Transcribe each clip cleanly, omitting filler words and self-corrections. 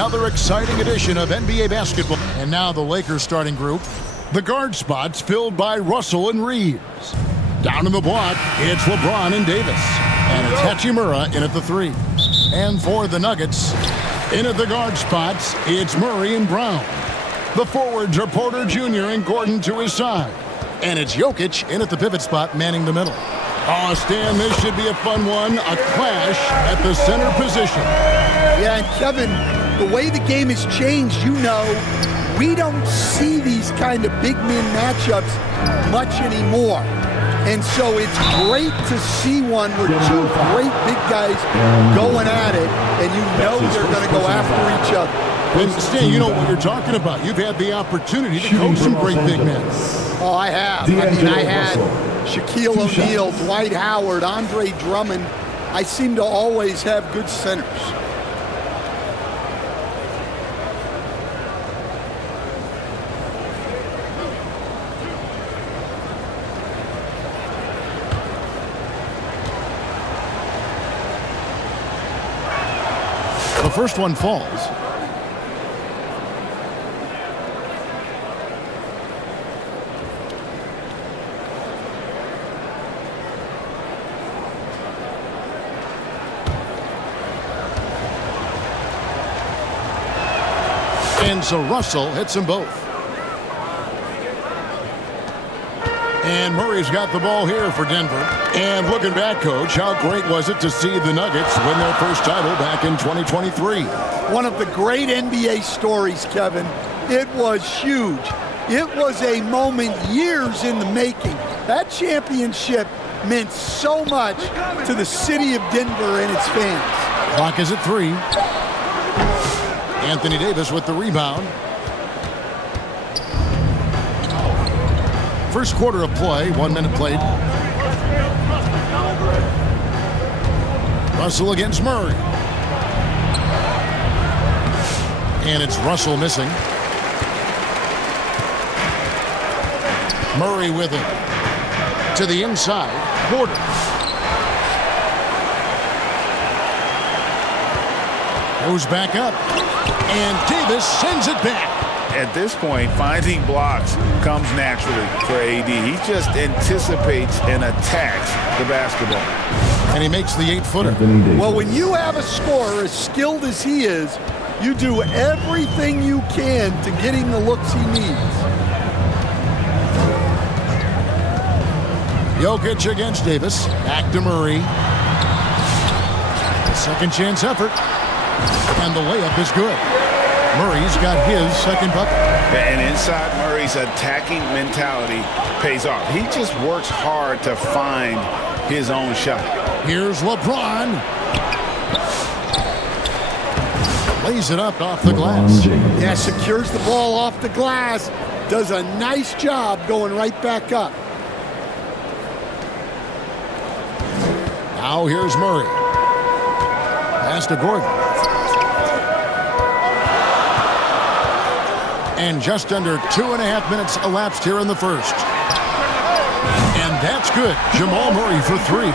another exciting edition of NBA basketball. And now the Lakers starting group. The guard spots filled by Russell and Reeves. Down in the block, it's LeBron and Davis. And it's Hachimura in at the 3. And for the Nuggets, in at the guard spots, it's Murray and Brown. The forwards are Porter Jr. and Gordon to his side. And it's Jokic in at the pivot spot, manning the middle. Oh, Stan, this should be a fun one. A clash at the center position. Yeah, and Kevin, the way the game has changed, we don't see these kind of big men matchups much anymore. And so it's great to see one where two great big guys going at it, and they're going to go after each other. And Stan, you know what you're talking about. You've had the opportunity to coach some great big men. Oh, I have. I had Shaquille O'Neal, Dwight Howard, Andre Drummond. I seem to always have good centers. The first one falls. And so Russell hits them both. And Murray's got the ball here for Denver. And looking back, Coach, how great was it to see the Nuggets win their first title back in 2023? One of the great NBA stories, Kevin. It was huge. It was a moment years in the making. That championship meant so much to the city of Denver and its fans. Clock is at 3. Anthony Davis with the rebound. First quarter of play, 1 minute played. Russell against Murray. And it's Russell missing. Murray with it. To the inside. Porter. Goes back up. And Davis sends it back. At this point, finding blocks comes naturally for AD. He just anticipates and attacks the basketball. And he makes the 8-footer. Well, when you have a scorer as skilled as he is, you do everything you can to get him the looks he needs. Jokic against Davis. Back to Murray. A second chance effort. And the layup is good. Murray's got his second bucket. And inside Murray's attacking mentality pays off. He just works hard to find his own shot. Here's LeBron. Lays it up off the glass. Yeah, secures the ball off the glass. Does a nice job going right back up. Now here's Murray. Pass to Gordon. And just under 2.5 minutes elapsed here in the first. And that's good. Jamal Murray for 3.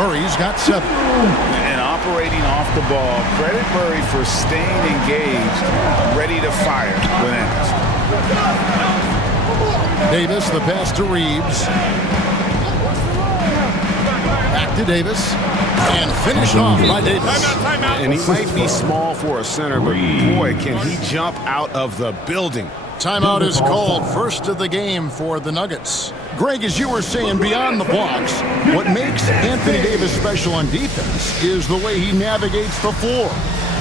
Murray's got 7. And operating off the ball, credit Murray for staying engaged, ready to fire when asked. Davis, the pass to Reeves. Back to Davis. And finished off by Davis. And he might be small for a center, but boy, can he jump out of the building. Timeout is called. First of the game for the Nuggets. Greg, as you were saying, beyond the blocks, what makes Anthony Davis special on defense is the way he navigates the floor.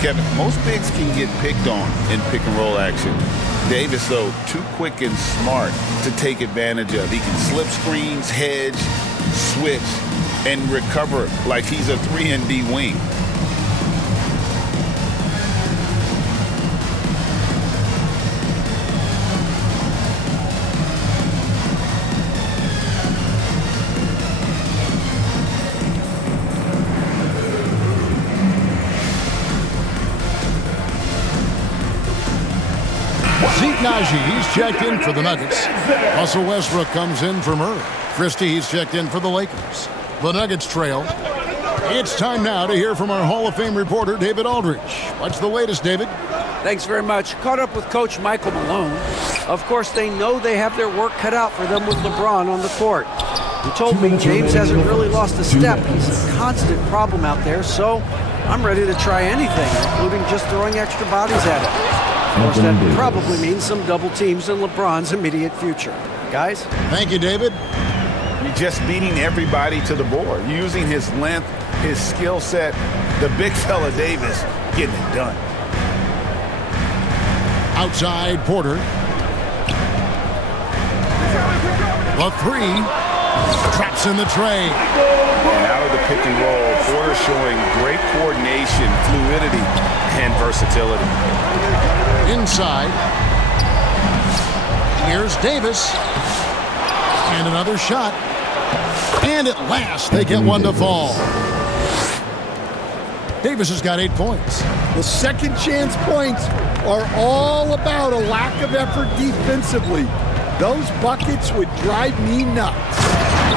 Kevin, most bigs can get picked on in pick-and-roll action. Davis, though, too quick and smart to take advantage of. He can slip screens, hedge, switch, and recover like he's a 3-and-D wing. He's checked in for the Nuggets. Russell Westbrook comes in for Murray. Christie, he's checked in for the Lakers. The Nuggets trail. It's time now to hear from our Hall of Fame reporter, David Aldridge. What's the latest, David? Thanks very much. Caught up with Coach Michael Malone. Of course, they know they have their work cut out for them with LeBron on the court. He told me James hasn't really lost a step. He's a constant problem out there, so I'm ready to try anything, including just throwing extra bodies at him. Of course, that probably means some double teams in LeBron's immediate future. Guys? Thank you, David. You're just beating everybody to the board, using his length, his skill set. The big fella Davis getting it done. Outside Porter. The three. Traps in the tray. And out of the pick and roll, Porter showing great coordination, fluidity, and versatility. Inside. Here's Davis. And another shot. And at last, they get one to fall. Davis has got 8 points. The second chance points are all about a lack of effort defensively. Those buckets would drive me nuts.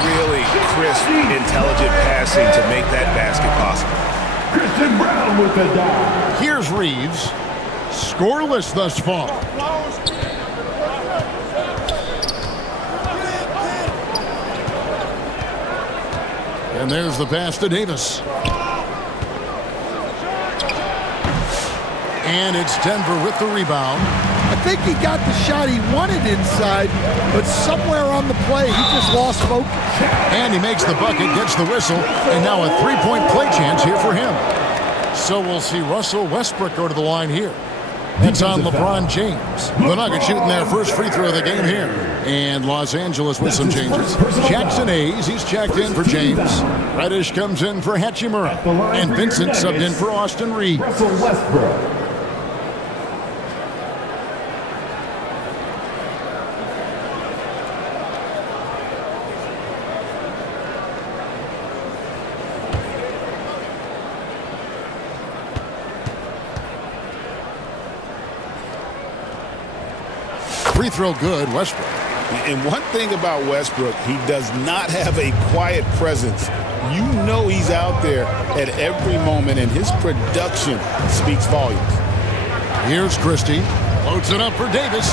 Really crisp, intelligent passing to make that basket possible. Christian Brown with the dive. Here's Reeves. Scoreless thus far. And there's the pass to Davis. And it's Denver with the rebound. I think he got the shot he wanted inside, but somewhere on the play, he just lost focus. And he makes the bucket, gets the whistle, and now a three-point play chance here for him. So we'll see Russell Westbrook go to the line here. That's on LeBron James. The Nuggets shooting their first free throw of the game here. And Los Angeles with some changes. Jackson Hayes, he's checked in for James. Reddish comes in for Hachimura. And Vincent subbed in for Austin Reeves. Russell Westbrook. Free throw good, Westbrook. And one thing about Westbrook, he does not have a quiet presence. You know he's out there at every moment, and his production speaks volumes. Here's Christie. Loads it up for Davis.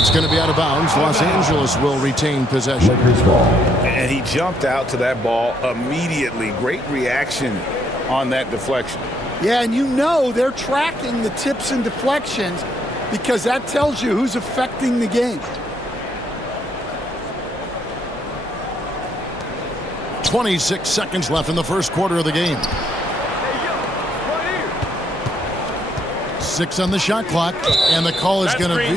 It's going to be out of bounds. Los Angeles will retain possession. And he jumped out to that ball immediately. Great reaction on that deflection. Yeah, and you know they're tracking the tips and deflections because that tells you who's affecting the game. 26 seconds left in the first quarter of the game. 6 on the shot clock, and the call is going to be,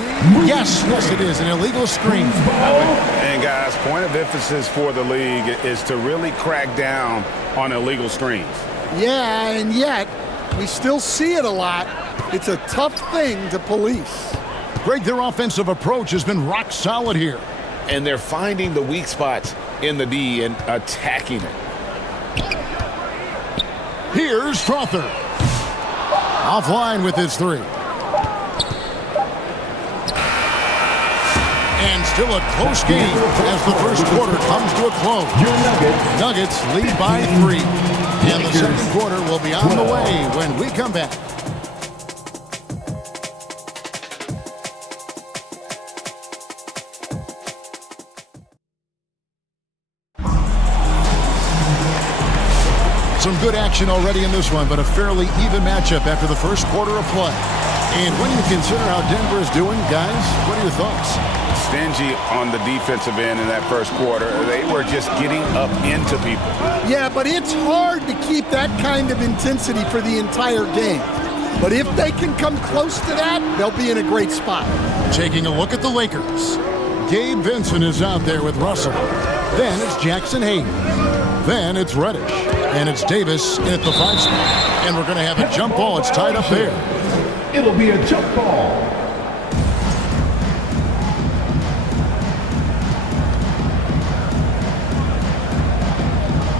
yes, it is, an illegal screen. And guys, point of emphasis for the league is to really crack down on illegal screens. Yeah, and yet we still see it a lot. It's a tough thing to police. Greg, their offensive approach has been rock solid here. And they're finding the weak spots in the D and attacking it. Here's Crowther. Offline with his three. And still a close game as the first quarter comes to a close. Nuggets lead by 3. And the second quarter will be on the way when we come back. Some good action already in this one, but a fairly even matchup after the first quarter of play. And when you consider how Denver is doing, guys, what are your thoughts? Stingy on the defensive end in that first quarter. They were just getting up into people. Yeah, but it's hard to keep that kind of intensity for the entire game. But if they can come close to that, they'll be in a great spot. Taking a look at the Lakers. Gabe Vincent is out there with Russell. Then it's Jackson Hayes. Then it's Reddish. And it's Davis in at the 5 spot. And we're going to have a jump ball. It's tied up there. It'll be a jump ball.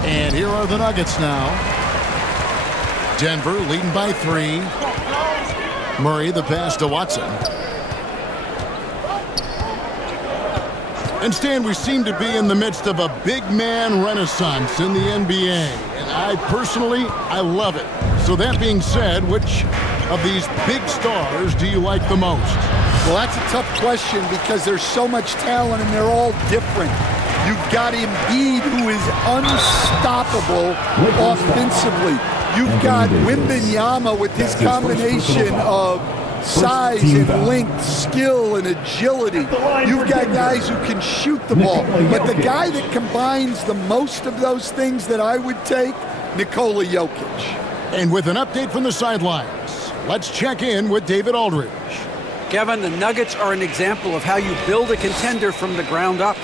And here are the Nuggets now. Denver leading by 3. Murray the pass to Watson. And Stan, we seem to be in the midst of a big man renaissance in the NBA. I love it. So that being said, which of these big stars do you like the most? Well, that's a tough question because there's so much talent and they're all different. You've got Embiid, who is unstoppable offensively. You've got Wembanyama with his combination of size and length, skill and agility. You've got guys who can shoot the ball. But the guy that combines the most of those things that I would take, Nikola Jokic. And with an update from the sidelines, let's check in with David Aldridge. Kevin, the Nuggets are an example of how you build a contender from the ground up.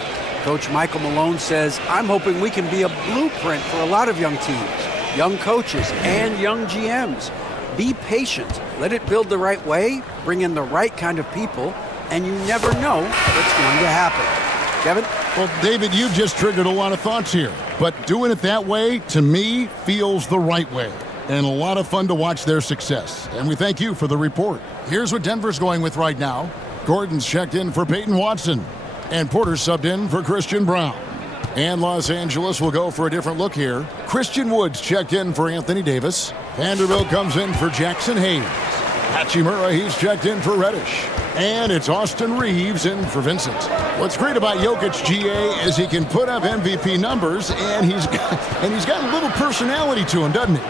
Coach Michael Malone says, I'm hoping we can be a blueprint for a lot of young teams, young coaches, and young GMs. Be patient. Let it build the right way, bring in the right kind of people, and you never know what's going to happen. Kevin? Well, David, you just triggered a lot of thoughts here. But doing it that way, to me, feels the right way. And a lot of fun to watch their success. And we thank you for the report. Here's what Denver's going with right now. Gordon's checked in for Peyton Watson. And Porter subbed in for Christian Brown. And Los Angeles will go for a different look here. Christian Woods checked in for Anthony Davis. Vanderbilt comes in for Jackson Hayes. Hachimura, he's checked in for Reddish. And it's Austin Reeves in for Vincent. What's great about Jokic, GA, is he can put up MVP numbers, and he's got a little personality to him, doesn't he?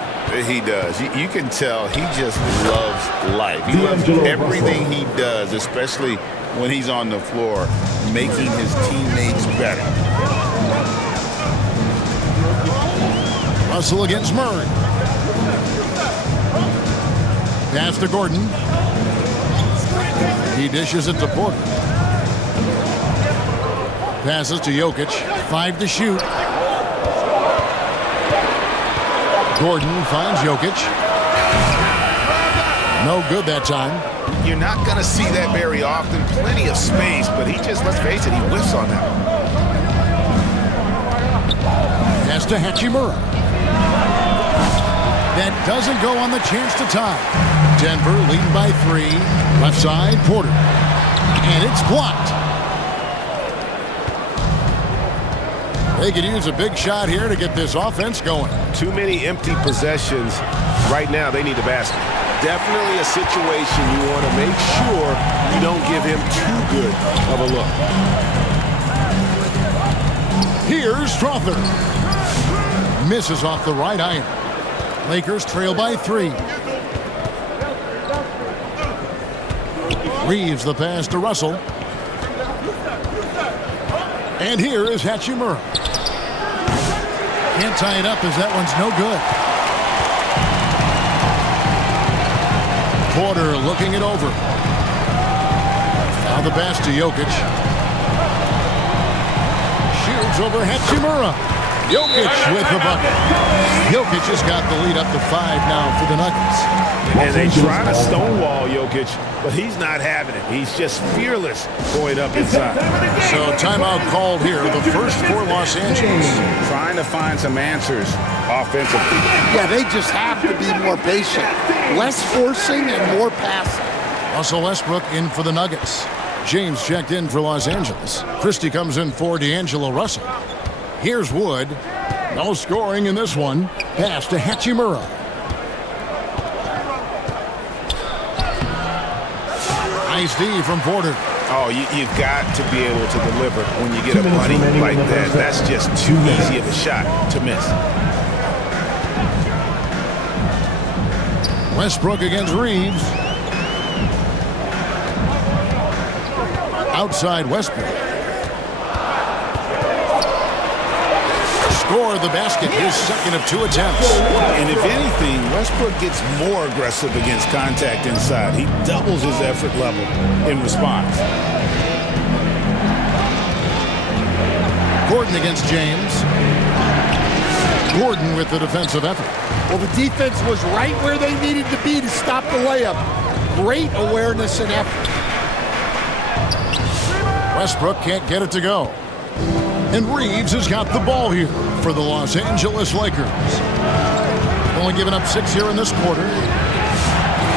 He does. You can tell he just loves life. He loves everything he does, especially when he's on the floor, making his teammates better. Russell against Murray. Pass to Gordon. He dishes it to Porter. Passes to Jokic. 5 to shoot. Gordon finds Jokic. No good that time. You're not going to see that very often. Plenty of space, but he just, let's face it, he whiffs on that one. Pass to Hachimura. That doesn't go on the chance to tie. Denver leading by 3. Left side, Porter. And it's blocked. They could use a big shot here to get this offense going. Too many empty possessions. Right now, they need the basket. Definitely a situation you want to make sure you don't give him too good of a look. Here's Strother. Misses off the right iron. Lakers trail by 3. Reeves the pass to Russell. And here is Hachimura. Can't tie it up as that one's no good. Porter looking it over. Now the pass to Jokic. Shoots over Hachimura. Jokic with the bucket. Jokic has got the lead up to 5 now for the Nuggets. And they try to stonewall Jokic, but he's not having it. He's just fearless going up inside. So timeout called here, the first for Los Angeles. Trying to find some answers offensively. Yeah, they just have to be more patient. Less forcing and more passing. Russell Westbrook in for the Nuggets. James checked in for Los Angeles. Christie comes in for D'Angelo Russell. Here's Wood. No scoring in this one. Pass to Hachimura. Nice D from Porter. Oh, you've got to be able to deliver when you get a money like that. That's just too easy of a shot to miss. Westbrook against Reeves. Outside Westbrook. Score the basket, his second of 2 attempts. And if anything, Westbrook gets more aggressive against contact inside. He doubles his effort level in response. Gordon against James. Gordon with the defensive effort. Well, the defense was right where they needed to be to stop the layup. Great awareness and effort. Westbrook can't get it to go. And Reeves has got the ball here for the Los Angeles Lakers. Only giving up 6 here in this quarter.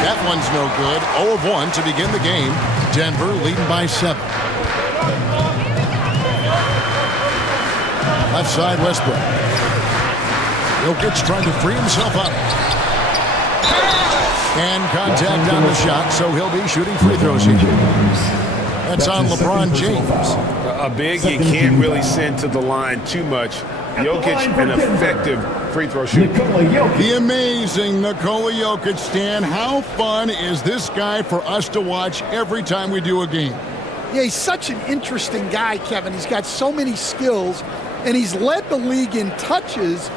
That one's no good. 0 of 1 to begin the game. Denver leading by 7. Left side Westbrook. Jokic trying to free himself up. And contact on the shot, so he'll be shooting free throws here. That's on LeBron James. A big you can't really send to the line too much. Jokic, an effective free throw shooter. The amazing Nikola Jokic, Stan. How fun is this guy for us to watch every time we do a game? Yeah, he's such an interesting guy, Kevin. He's got so many skills, and he's led the league in touches,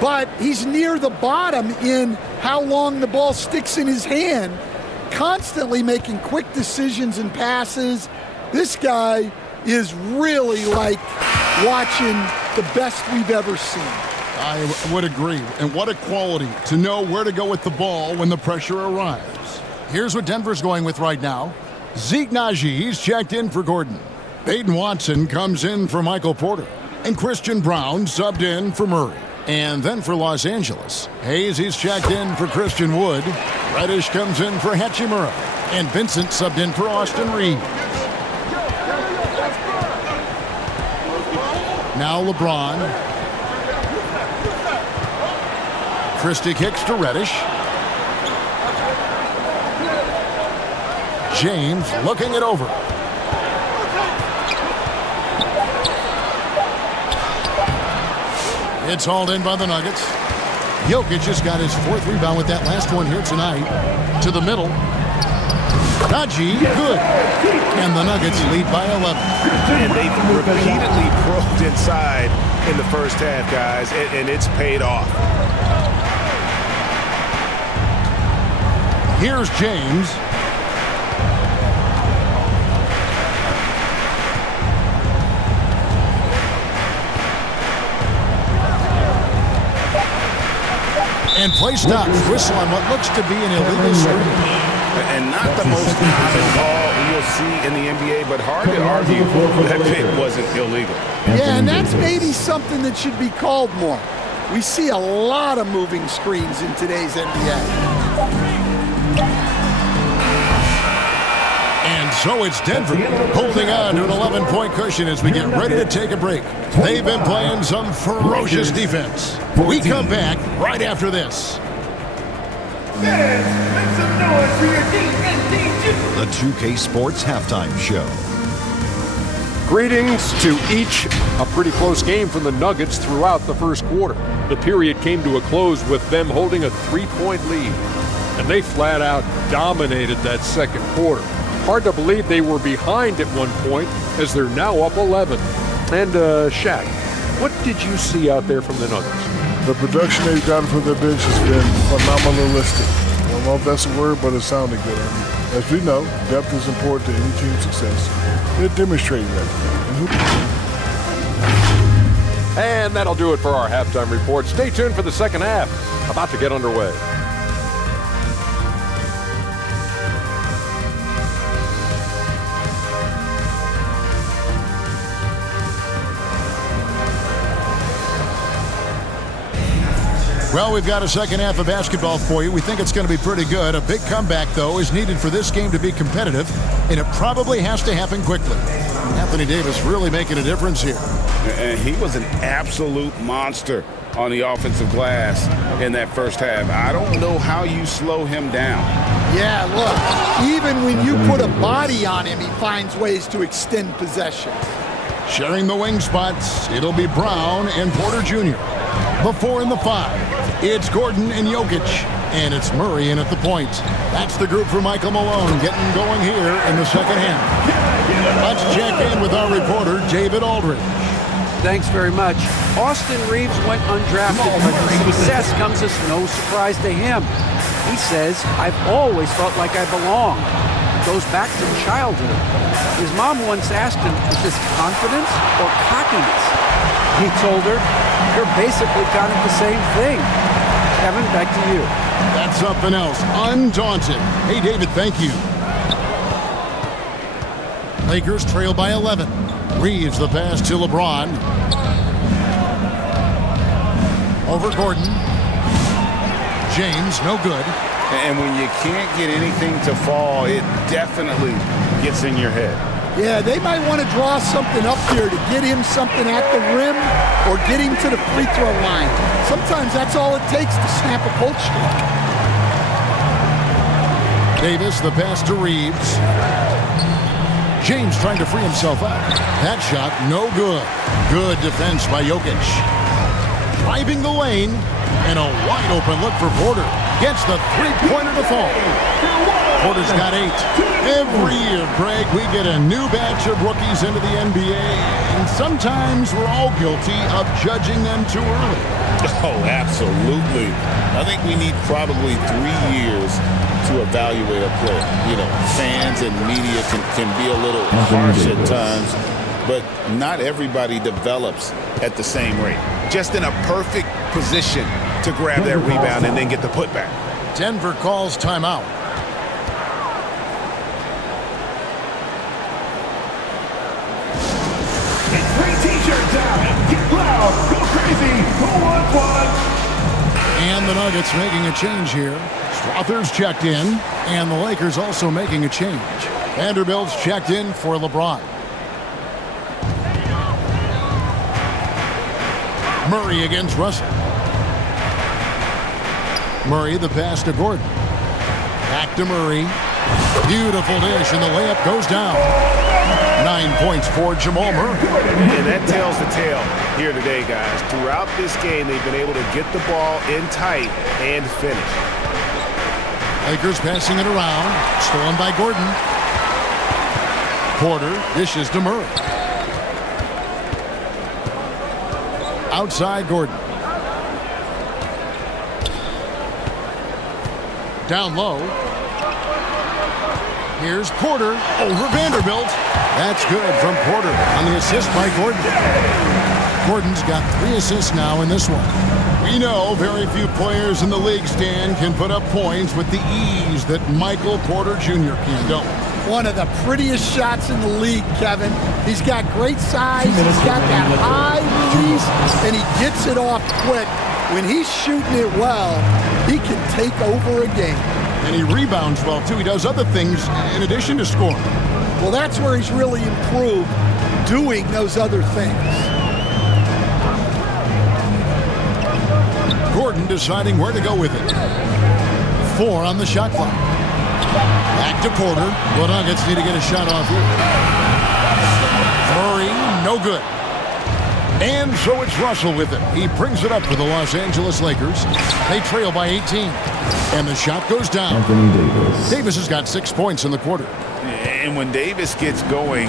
but he's near the bottom in how long the ball sticks in his hand, constantly making quick decisions and passes. This guy is really like watching the best we've ever seen. I would agree. And what a quality to know where to go with the ball when the pressure arrives. Here's what Denver's going with right now. Zeke Najee's checked in for Gordon. Peyton Watson comes in for Michael Porter. And Christian Brown subbed in for Murray. And then for Los Angeles, he's checked in for Christian Wood. Reddish comes in for Hachimura. And Vincent subbed in for Austin Reeves. Now LeBron. Christie kicks to Reddish. James looking it over. It's hauled in by the Nuggets. Jokic just got his 4th rebound with that last one here tonight. To the middle. Najee, good. And the Nuggets lead by 11. And they've repeatedly probed inside in the first half, guys, and it's paid off. Here's James. And play stops. Whistle on what looks to be an illegal screen. And not the most common call you'll see in the NBA, but hard to argue that pick wasn't illegal. Yeah, and that's maybe something that should be called more. We see a lot of moving screens in today's NBA. And so it's Denver holding on to an 11-point cushion as we get ready to take a break. They've been playing some ferocious defense. We come back right after this. Make some noise for your The 2K Sports Halftime Show. Greetings to each. A pretty close game for the Nuggets throughout the first quarter. The period came to a close with them holding a 3-point lead, and they flat out dominated that second quarter. Hard to believe they were behind at one point as they're now up 11. And Shaq, what did you see out there from the Nuggets? The production they've gotten from their bench has been phenomenalistic. I don't know if that's a word, but it sounded good. As we know, depth is important to any team's success. They're demonstrating that. And that'll do it for our halftime report. Stay tuned for the second half. About to get underway. Well, we've got a second half of basketball for you. We think it's going to be pretty good. A big comeback, though, is needed for this game to be competitive, and it probably has to happen quickly. Anthony Davis really making a difference here. And he was an absolute monster on the offensive glass in that first half. I don't know how you slow him down. Yeah, look, even when you put a body on him, he finds ways to extend possession. Sharing the wing spots, it'll be Brown and Porter Jr. The 4 and the 5. It's Gordon and Jokic. And it's Murray in at the point. That's the group for Michael Malone getting going here in the second half. Let's check in with our reporter, David Aldridge. Thanks very much. Austin Reeves went undrafted, but the success comes as no surprise to him. He says, I've always felt like I belong. It goes back to childhood. His mom once asked him, is this confidence or cockiness? He told her, you're basically kind of the same thing. Kevin, back to you. That's something else. Undaunted. Hey, David, thank you. Lakers trail by 11. Reeves the pass to LeBron. Over Gordon. James, no good. And when you can't get anything to fall, it definitely gets in your head. Yeah, they might want to draw something up here to get him something at the rim or get him to the free throw line. Sometimes that's all it takes to snap a cold streak. Davis, the pass to Reeves. James trying to free himself up. That shot, no good. Good defense by Jokic. Driving the lane, and a wide open look for Porter. Gets the three-pointer to fall. Porter's got 8. Every year, Greg, we get a new batch of rookies into the NBA, and sometimes we're all guilty of judging them too early. Oh, absolutely. I think we need probably 3 years to evaluate a player. You know, fans and media can be a little harsh at times, but not everybody develops at the same rate. Just in a perfect position to grab that rebound and then get the putback. Denver calls timeout. It's 3 t-shirts out. Get loud. Go crazy. Who wants one? And the Nuggets making a change here. Strother's checked in, and the Lakers also making a change. Vanderbilt's checked in for LeBron. Murray against Russell. Murray, the pass to Gordon. Back to Murray. Beautiful dish, and the layup goes down. 9 points for Jamal Murray. And that tells the tale here today, guys. Throughout this game, they've been able to get the ball in tight and finish. Lakers passing it around. Stolen by Gordon. Porter dishes to Murray. Outside Gordon. Down low. Here's Porter over Vanderbilt. That's good from Porter on the assist by Gordon. Gordon's got 3 assists now in this one. We know very few players in the league, Stan, can put up points with the ease that Michael Porter Jr. can, don't we? One of the prettiest shots in the league, Kevin. He's got great size, he's got that high release, and he gets it off quick. When he's shooting it well, he can take over a game. And he rebounds well, too. He does other things in addition to scoring. Well, that's where he's really improved, doing those other things. Gordon deciding where to go with it. 4 on the shot clock. Back to Porter. The Nuggets need to get a shot off here. Murray, no good. And so it's Russell with it. He brings it up for the Los Angeles Lakers. They trail by 18. And the shot goes down. Davis has got 6 points in the quarter. And when Davis gets going,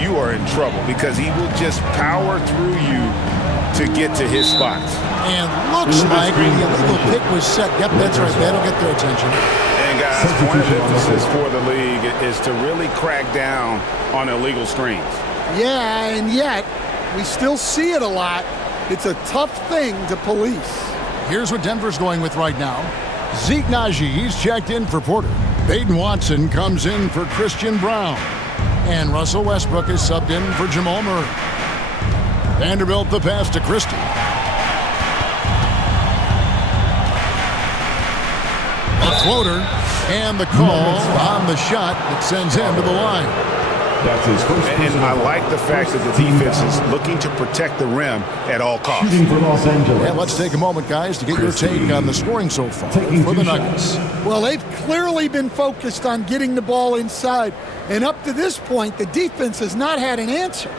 you are in trouble because he will just power through you to get to his spots. And looks like the illegal pick was set. Yep, that's right. That'll get their attention. And guys, point of emphasis for the league is to really crack down on illegal screens. Yeah, and yet we still see it a lot. It's a tough thing to police. Here's what Denver's going with right now. Zeke Naji, he's checked in for Porter. Baden Watson comes in for Christian Brown. And Russell Westbrook is subbed in for Jamal Murray. Vanderbilt the pass to Christie. A floater, and the call on the shot that sends him to the line. That's his first. And I like the fact that the defense is looking to protect the rim at all costs. Shooting for Los Angeles. And let's take a moment, guys, to get your take on the scoring so far for the Nuggets. Well, they've clearly been focused on getting the ball inside. And up to this point, the defense has not had an answer.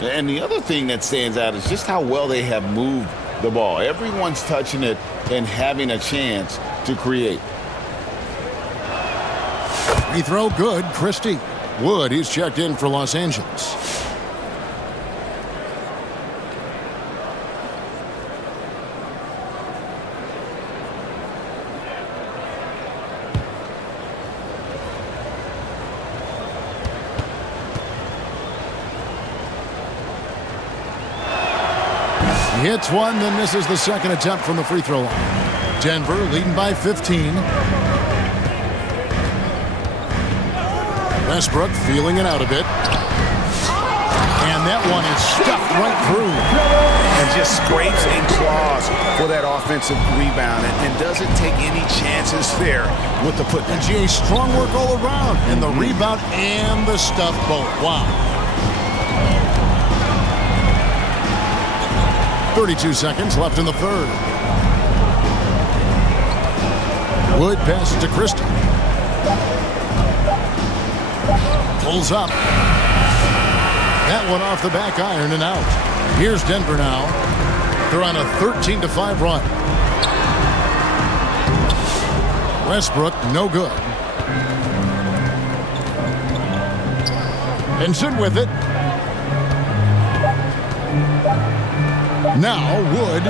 And the other thing that stands out is just how well they have moved the ball. Everyone's touching it and having a chance to create. Free throw good, Christie. Wood, he's checked in for Los Angeles. He hits one, then misses the second attempt from the free throw line. Denver leading by 15. Westbrook feeling it out a bit. And that one is stuffed right through. And and just scrapes and claws for that offensive rebound and doesn't take any chances there with the putback. And GA, strong work all around, and the rebound and the stuff both. Wow. 32 seconds left in the third. Wood passes to Christie. Pulls up. That one off the back iron and out. Here's Denver now. They're on a 13-5 run. Westbrook, no good. Benson with it. Now Wood.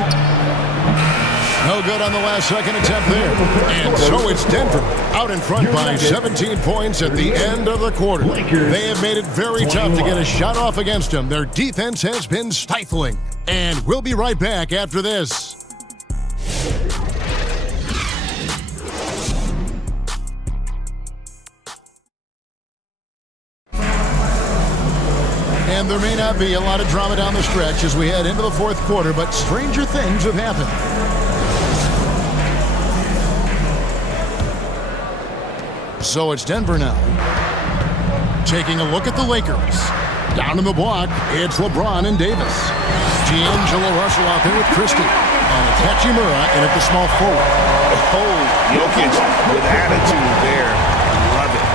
No good on the last second attempt there. And so it's Denver out in front by 17 points at the end of the quarter. They have made it very tough to get a shot off against them. Their defense has been stifling. And we'll be right back after this. And there may not be a lot of drama down the stretch as we head into the fourth quarter, but stranger things have happened. So it's Denver now. Taking a look at the Lakers. Down in the block, it's LeBron and Davis. D'Angelo Russell out there with Christie. And it's Hachimura in at the small forward. Oh, Jokic with attitude there. Love it.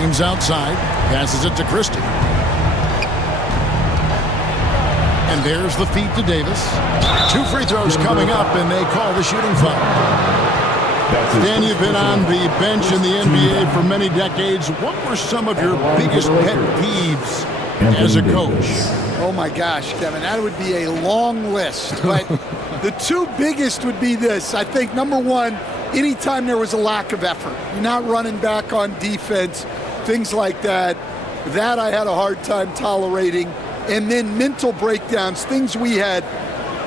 James outside, passes it to Christie. And there's the feed to Davis. 2 free throws coming up, and they call the shooting foul. Dan, you've been on the bench in the NBA for many decades. What were some of your biggest pet peeves as a coach? Oh my gosh, Kevin, that would be a long list. But the 2 biggest would be this. I think number 1, anytime there was a lack of effort, you're not running back on defense, things like that. That I had a hard time tolerating. And then mental breakdowns, things we had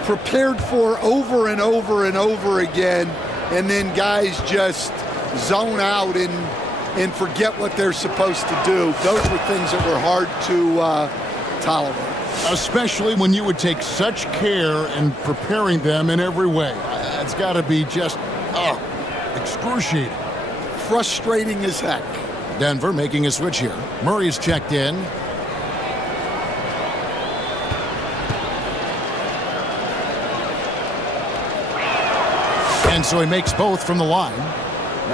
prepared for over and over and over again, and then guys just zone out and forget what they're supposed to do. Those were things that were hard to tolerate. Especially when you would take such care in preparing them in every way. It's got to be just, excruciating. Frustrating as heck. Denver making a switch here. Murray's checked in. And so he makes both from the line.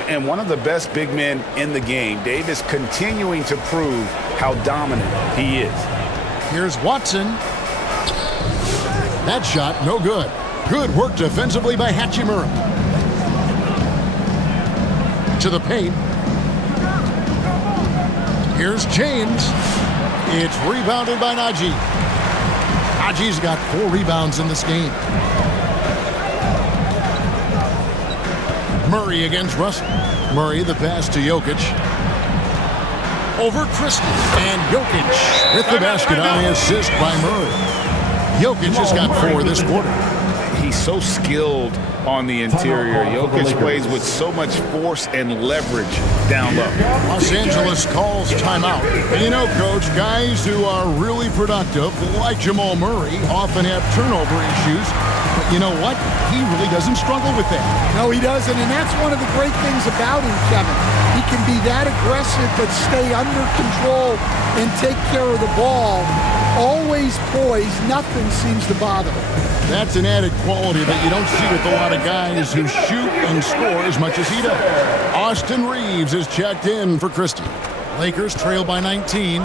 And one of the best big men in the game, Davis, continuing to prove how dominant he is. Here's Watson. That shot, no good. Good work defensively by Hachimura. To the paint. Here's James. It's rebounded by Najee. Najee's got 4 rebounds in this game. Murray against Russell. Murray, the pass to Jokic. Over Christie. And Jokic with the basket on the assist by Murray. Jokic has got 4 this quarter. He's so skilled on the interior. Jokic plays with so much force and leverage down low. Los Angeles calls timeout. And you know, Coach, guys who are really productive, like Jamal Murray, often have turnover issues. But you know what? He really doesn't struggle with that. No, he doesn't, and that's one of the great things about him, Kevin. He can be that aggressive but stay under control and take care of the ball. Always poised, nothing seems to bother him. That's an added quality that you don't see with a lot of guys who shoot and score as much as he does. Austin Reeves is checked in for Christie. Lakers trail by 19.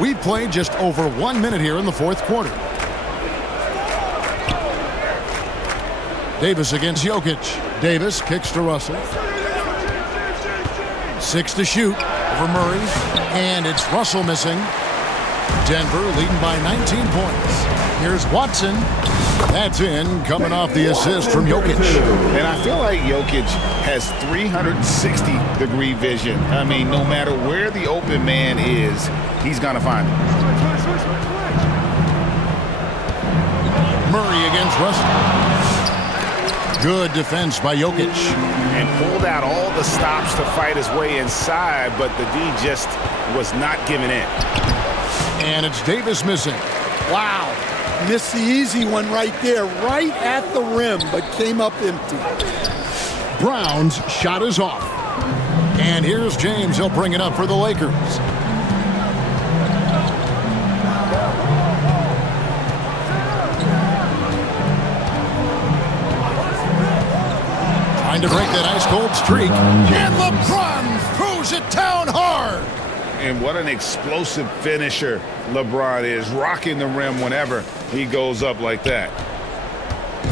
We've played just over 1 minute here in the fourth quarter. Davis against Jokic. Davis kicks to Russell. 6 to shoot over Murray. And it's Russell missing. Denver leading by 19 points. Here's Watson. That's in, coming off the assist from Jokic. And I feel like Jokic has 360-degree vision. I mean, no matter where the open man is, he's going to find him. Murray against Russell. Good defense by Jokic. And pulled out all the stops to fight his way inside, but the D just was not giving in. And it's Davis missing. Wow. Missed the easy one right there, right at the rim, but came up empty. Brown's shot is off. And here's James. He'll bring it up for the Lakers. Trying to break that ice-cold streak. And LeBron throws it down hard. And what an explosive finisher LeBron is, rocking the rim whenever he goes up like that.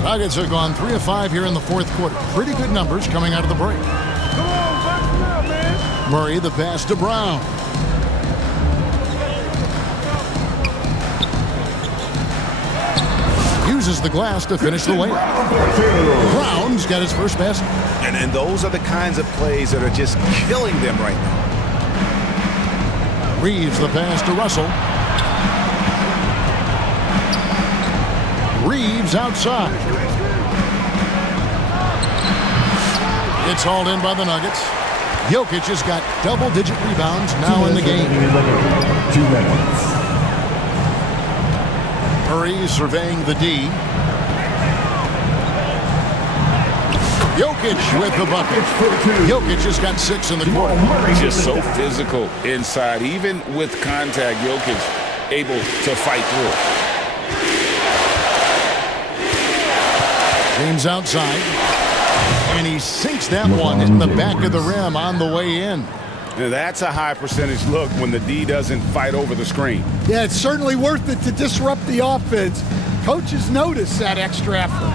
Nuggets have gone 3 of 5 here in the fourth quarter. Pretty good numbers coming out of the break. Murray the pass to Brown. Uses the glass to finish the layup. Brown's got his first basket. And those are the kinds of plays that are just killing them right now. Reeves the pass to Russell. Reeves outside. It's hauled in by the Nuggets. Jokic has got double-digit rebounds now in the game. 2 minutes. Murray surveying the D. Jokic with the bucket. Jokic has got 6 in the quarter. He's just so physical inside. Even with contact, Jokic able to fight through it. James outside. And he sinks that one in the back of the rim on the way in. Now that's a high percentage look when the D doesn't fight over the screen. Yeah, it's certainly worth it to disrupt the offense. Coaches notice that extra effort.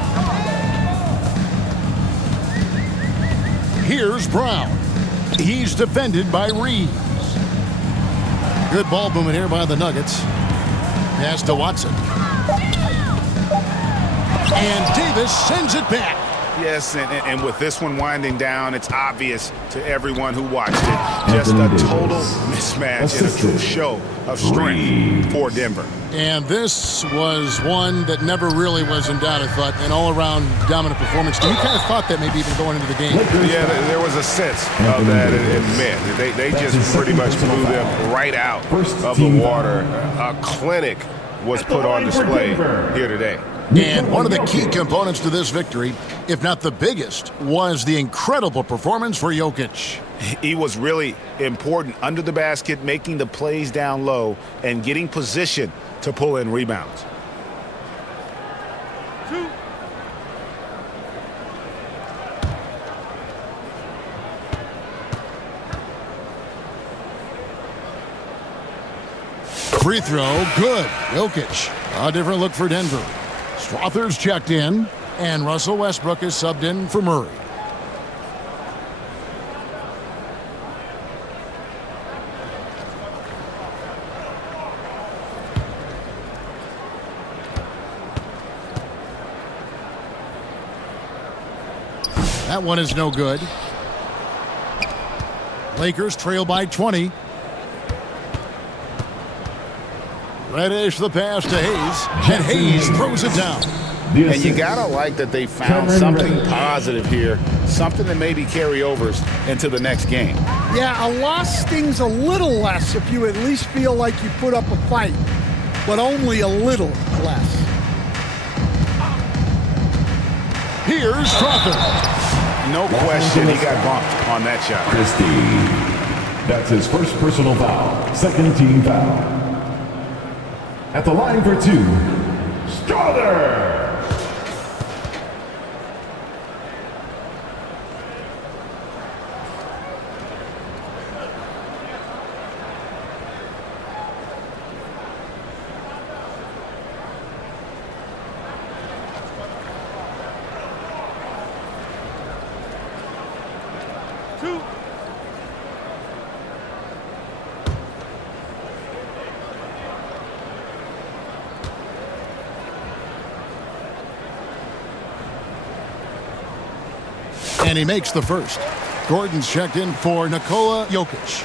Here's Brown. He's defended by Reeves. Good ball movement here by the Nuggets. Pass to Watson. And Davis sends it back. Yes, and with this one winding down, it's obvious to everyone who watched it. Just a total mismatch and a true show of strength for Denver. And this was one that never really was in doubt, I thought. An all-around dominant performance. You kind of thought that maybe even going into the game. Yeah, there was a sense of that admit. They just pretty much blew them right out of the water. A clinic was put on display here today. And one of the key components to this victory, if not the biggest, was the incredible performance for Jokic. He was really important under the basket, making the plays down low and getting position to pull in rebounds. Free throw, good. Jokic. A different look for Denver. Strother's checked in, and Russell Westbrook is subbed in for Murray. That one is no good. Lakers trail by 20. Reddish the pass to Hayes, and Hayes throws it down. And you gotta like that they found something positive here, something that maybe carry overs into the next game. Yeah, a loss stings a little less if you at least feel like you put up a fight, but only a little less. Here's Strother. No question he got bumped on that shot. Christie. That's his first personal foul. Second team foul. At the line for 2, Strother. And he makes the first. Gordon's checked in for Nikola Jokic.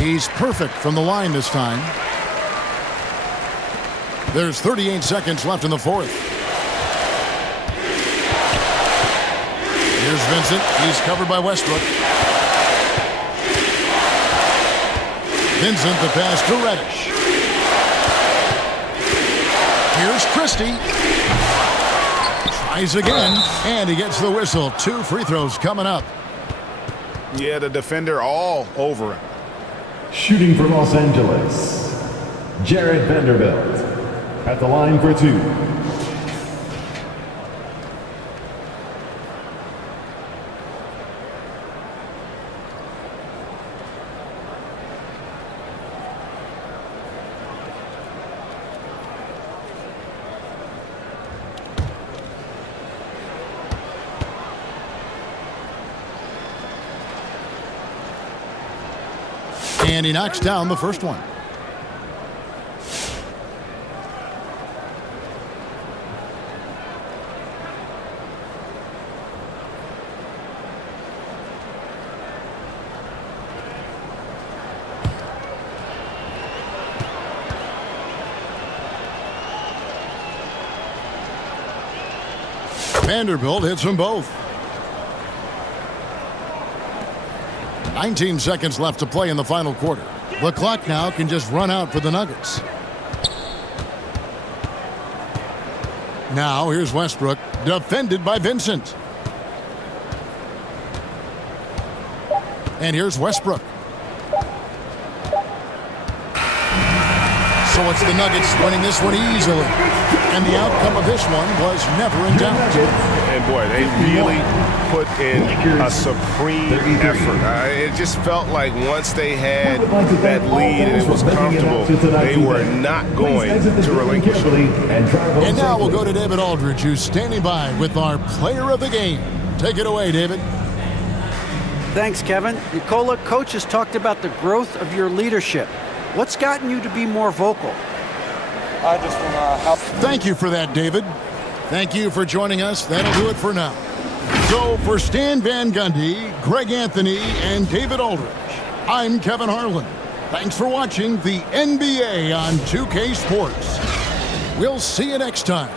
He's perfect from the line this time. There's 38 seconds left in the fourth. Here's Vincent. He's covered by Westbrook. Vincent the pass to Reddish. Here's Christie. Tries again, and he gets the whistle. 2 free throws coming up. Yeah, the defender all over him. Shooting for Los Angeles, Jared Vanderbilt at the line for 2. And he knocks down the first one. Vanderbilt hits them both. 19 seconds left to play in the final quarter. The clock now can just run out for the Nuggets. Now here's Westbrook, defended by Vincent. And here's Westbrook. So it's the Nuggets winning this one easily. And the outcome of this one was never in doubt. And boy, they really put in a supreme effort. It just felt like once they had that lead and it was comfortable, they were not going to relinquish it. And now we'll go to David Aldridge, who's standing by with our player of the game. Take it away, David. Thanks, Kevin. Nicola, coach has talked about the growth of your leadership. What's gotten you to be more vocal? I just want to help. Thank you for that, David. Thank you for joining us. That'll do it for now. So for Stan Van Gundy, Greg Anthony, and David Aldridge, I'm Kevin Harlan. Thanks for watching the NBA on 2K Sports. We'll see you next time.